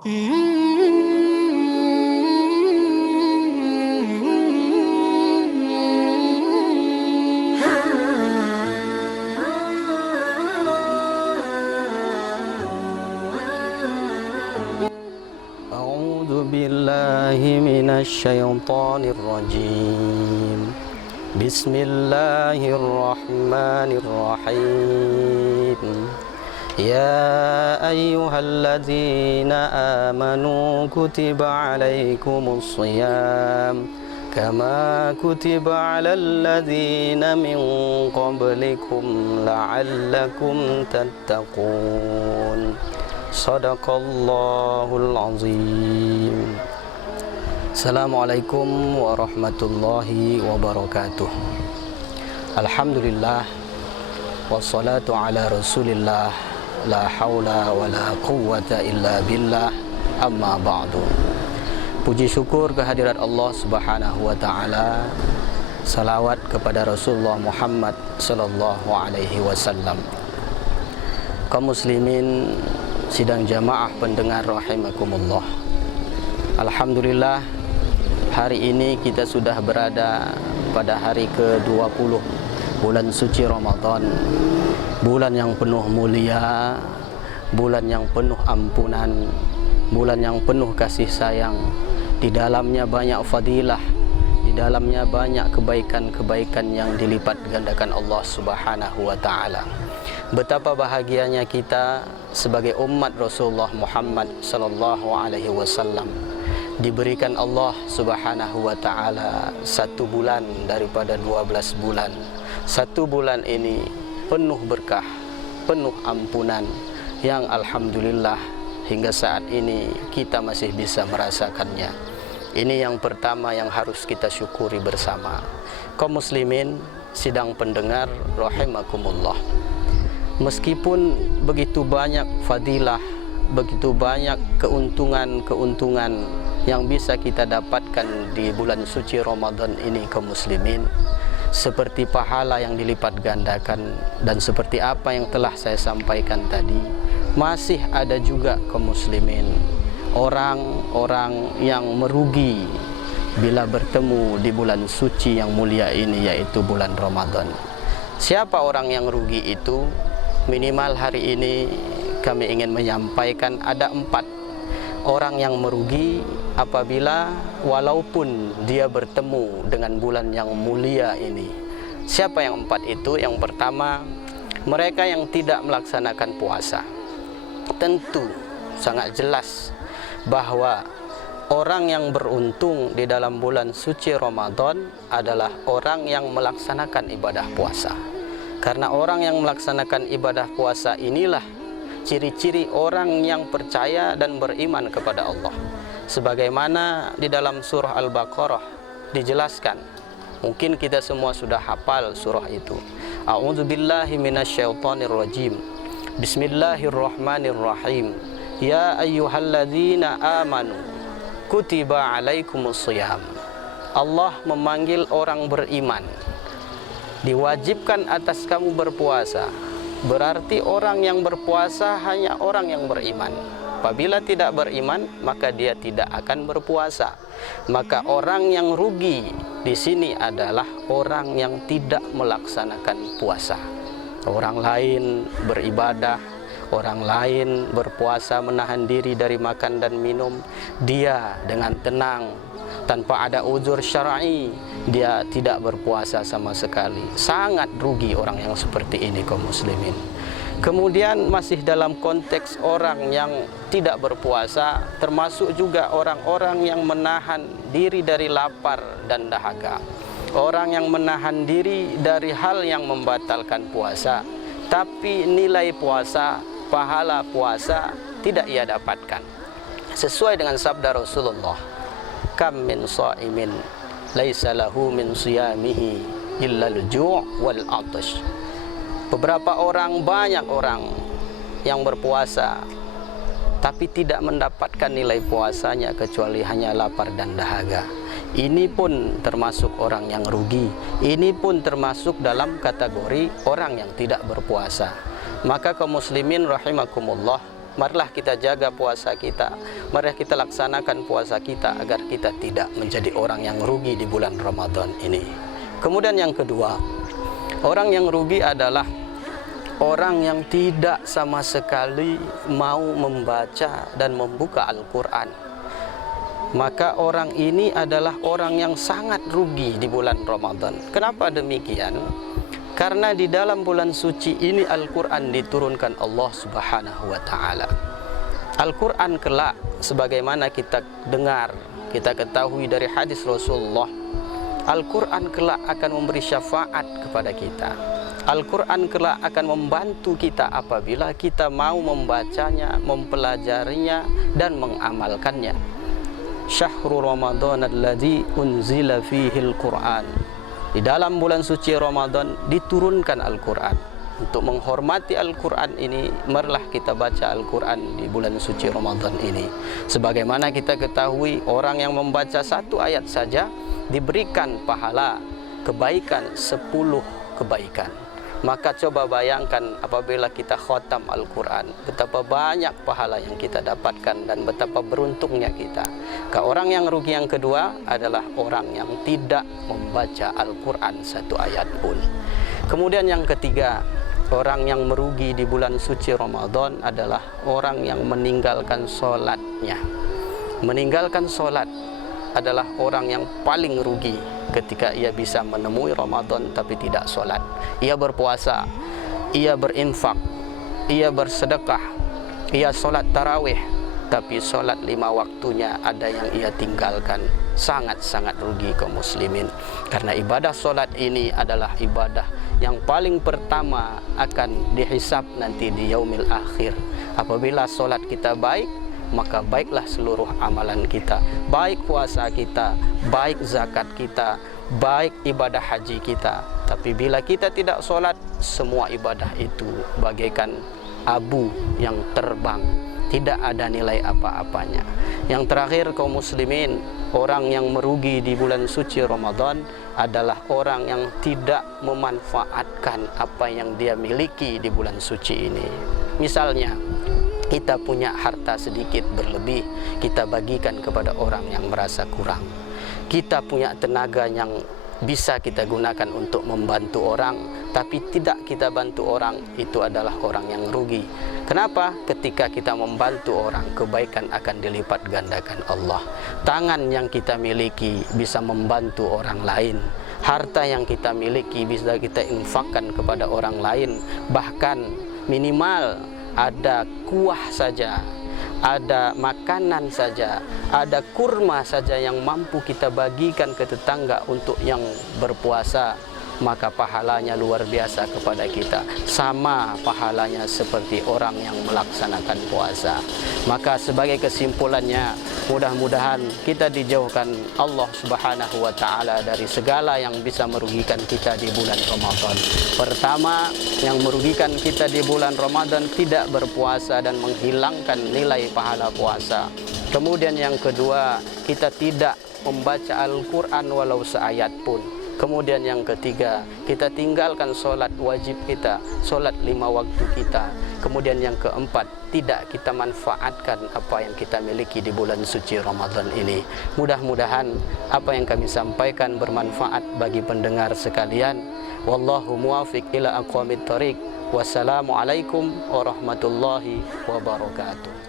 A'udzu billahi minasy syaithanir rajim. Bismillahirrahmanirrahim. Ya ayyuhalladzina amanu kutiba alaikumus shiyam kama kutiba alal ladzina min qablikum la'allakum tattaqun. Sadaqallahul azim. Assalamualaikum warahmatullahi wabarakatuh. Alhamdulillah wassalatu ala rasulillah, la haula wa la quwwata illa billah, amma ba'du. Puji syukur kehadirat Allah subhanahu wa ta'ala, salawat kepada Rasulullah Muhammad sallallahu alaihi wasallam. Kaum muslimin sidang jamaah pendengar rahimakumullah, alhamdulillah hari ini kita sudah berada pada hari ke-20 bulan suci Ramadan, bulan yang penuh mulia, bulan yang penuh ampunan, bulan yang penuh kasih sayang. Di dalamnya banyak fadilah, di dalamnya banyak kebaikan-kebaikan yang dilipat gandakan Allah subhanahu wa ta'ala. Betapa bahagianya kita sebagai umat Rasulullah Muhammad sallallahu alaihi wasallam diberikan Allah subhanahu wa ta'ala 1 bulan daripada 12 bulan. 1 bulan ini penuh berkah, penuh ampunan, yang alhamdulillah hingga saat ini kita masih bisa merasakannya. Ini yang pertama yang harus kita syukuri bersama. Kaum muslimin sidang pendengar rahimakumullah, meskipun begitu banyak fadilah, begitu banyak keuntungan-keuntungan yang bisa kita dapatkan di bulan suci Ramadan ini, kaum muslimin, seperti pahala yang dilipat gandakan dan seperti apa yang telah saya sampaikan tadi, masih ada juga kaum muslimin orang-orang yang merugi bila bertemu di bulan suci yang mulia ini, yaitu bulan Ramadan. Siapa orang yang rugi itu? Minimal hari ini kami ingin menyampaikan ada 4 orang yang merugi apabila walaupun dia bertemu dengan bulan yang mulia ini. Siapa yang 4 itu? Yang pertama, mereka yang tidak melaksanakan puasa. Tentu sangat jelas bahwa orang yang beruntung di dalam bulan suci Ramadan adalah orang yang melaksanakan ibadah puasa. Karena orang yang melaksanakan ibadah puasa inilah ciri-ciri orang yang percaya dan beriman kepada Allah. Sebagaimana di dalam surah Al-Baqarah dijelaskan, mungkin kita semua sudah hafal surah itu. A'udzu billahi minasyaitonir rajim. Bismillahirrahmanirrahim. Ya ayyuhalladzina amanu kutiba alaikumus shiyam. Allah memanggil orang beriman. Diwajibkan atas kamu berpuasa. Berarti orang yang berpuasa hanya orang yang beriman. Apabila tidak beriman, maka dia tidak akan berpuasa. Maka orang yang rugi di sini adalah orang yang tidak melaksanakan puasa. Orang lain beribadah, orang lain berpuasa menahan diri dari makan dan minum, dia dengan tenang tanpa ada uzur syar'i, dia tidak berpuasa sama sekali. Sangat rugi orang yang seperti ini, kaum muslimin. Kemudian masih dalam konteks orang yang tidak berpuasa, termasuk juga orang-orang yang menahan diri dari lapar dan dahaga. Orang yang menahan diri dari hal yang membatalkan puasa, tapi nilai puasa, pahala puasa tidak ia dapatkan. Sesuai dengan sabda Rasulullah, kam min sha'imin laisa lahu min siyamihi illa al-ju' wal 'atash. Beberapa orang, banyak orang yang berpuasa tapi tidak mendapatkan nilai puasanya kecuali hanya lapar dan dahaga. Ini pun termasuk orang yang rugi. Ini pun termasuk dalam kategori orang yang tidak berpuasa. Maka kaum muslimin rahimakumullah, marilah kita jaga puasa kita, marilah kita laksanakan puasa kita agar kita tidak menjadi orang yang rugi di bulan Ramadan ini. Kemudian yang kedua, orang yang rugi adalah orang yang tidak sama sekali mau membaca dan membuka Al-Quran. Maka orang ini adalah orang yang sangat rugi di bulan Ramadan. Kenapa demikian? Karena di dalam bulan suci ini Al-Quran diturunkan Allah Subhanahu wa Ta'ala. Al-Quran kelak, sebagaimana kita dengar, kita ketahui dari hadis Rasulullah, Al-Quran kelak akan memberi syafaat kepada kita. Al-Quran kelak akan membantu kita apabila kita mau membacanya, mempelajarinya, dan mengamalkannya. Syahrul Ramadan alladzi unzila fihil Quran. Di dalam bulan suci Ramadan diturunkan Al-Quran. Untuk menghormati Al-Quran ini, marilah kita baca Al-Quran di bulan suci Ramadan ini. Sebagaimana kita ketahui, orang yang membaca satu ayat saja diberikan pahala kebaikan 10 kebaikan. Maka coba bayangkan apabila kita khatam Al-Quran, betapa banyak pahala yang kita dapatkan dan betapa beruntungnya kita. Orang yang rugi yang kedua adalah orang yang tidak membaca Al-Quran satu ayat pun. Kemudian yang ketiga, orang yang merugi di bulan suci Ramadan adalah orang yang meninggalkan sholatnya. Meninggalkan sholat adalah orang yang paling rugi ketika ia bisa menemui Ramadan tapi tidak sholat. Ia berpuasa, ia berinfak, ia bersedekah, ia sholat tarawih, tapi sholat 5 waktunya ada yang ia tinggalkan. Sangat-sangat rugi kaum muslimin. Karena ibadah sholat ini adalah ibadah yang paling pertama akan dihisab nanti di yaumil akhir. Apabila sholat kita baik, maka baiklah seluruh amalan kita, baik puasa kita, baik zakat kita, baik ibadah haji kita. Tapi bila kita tidak sholat, semua ibadah itu bagaikan abu yang terbang, tidak ada nilai apa-apanya. Yang terakhir kaum muslimin, orang yang merugi di bulan suci Ramadan adalah orang yang tidak memanfaatkan apa yang dia miliki di bulan suci ini. Misalnya, kita punya harta sedikit berlebih, kita bagikan kepada orang yang merasa kurang. Kita punya tenaga yang bisa kita gunakan untuk membantu orang, tapi tidak kita bantu orang, itu adalah orang yang rugi. Kenapa? Ketika kita membantu orang, kebaikan akan dilipat gandakan Allah. Tangan yang kita miliki bisa membantu orang lain. Harta yang kita miliki bisa kita infakkan kepada orang lain. Bahkan minimal ada kuah saja, ada makanan saja, ada kurma saja yang mampu kita bagikan ke tetangga untuk yang berpuasa, maka pahalanya luar biasa kepada kita. Sama pahalanya seperti orang yang melaksanakan puasa. Maka sebagai kesimpulannya, mudah-mudahan kita dijauhkan Allah Subhanahu wa Ta'ala dari segala yang bisa merugikan kita di bulan Ramadan. Pertama, yang merugikan kita di bulan Ramadan tidak berpuasa dan menghilangkan nilai pahala puasa. Kemudian yang kedua, kita tidak membaca Al-Quran walau seayat pun. Kemudian yang ketiga, kita tinggalkan sholat wajib kita, sholat 5 waktu kita. Kemudian yang keempat, tidak kita manfaatkan apa yang kita miliki di bulan suci Ramadan ini. Mudah-mudahan apa yang kami sampaikan bermanfaat bagi pendengar sekalian. Wallahu muwafiq ila aqwamit thoriq. Wassalamualaikum warahmatullahi wabarakatuh.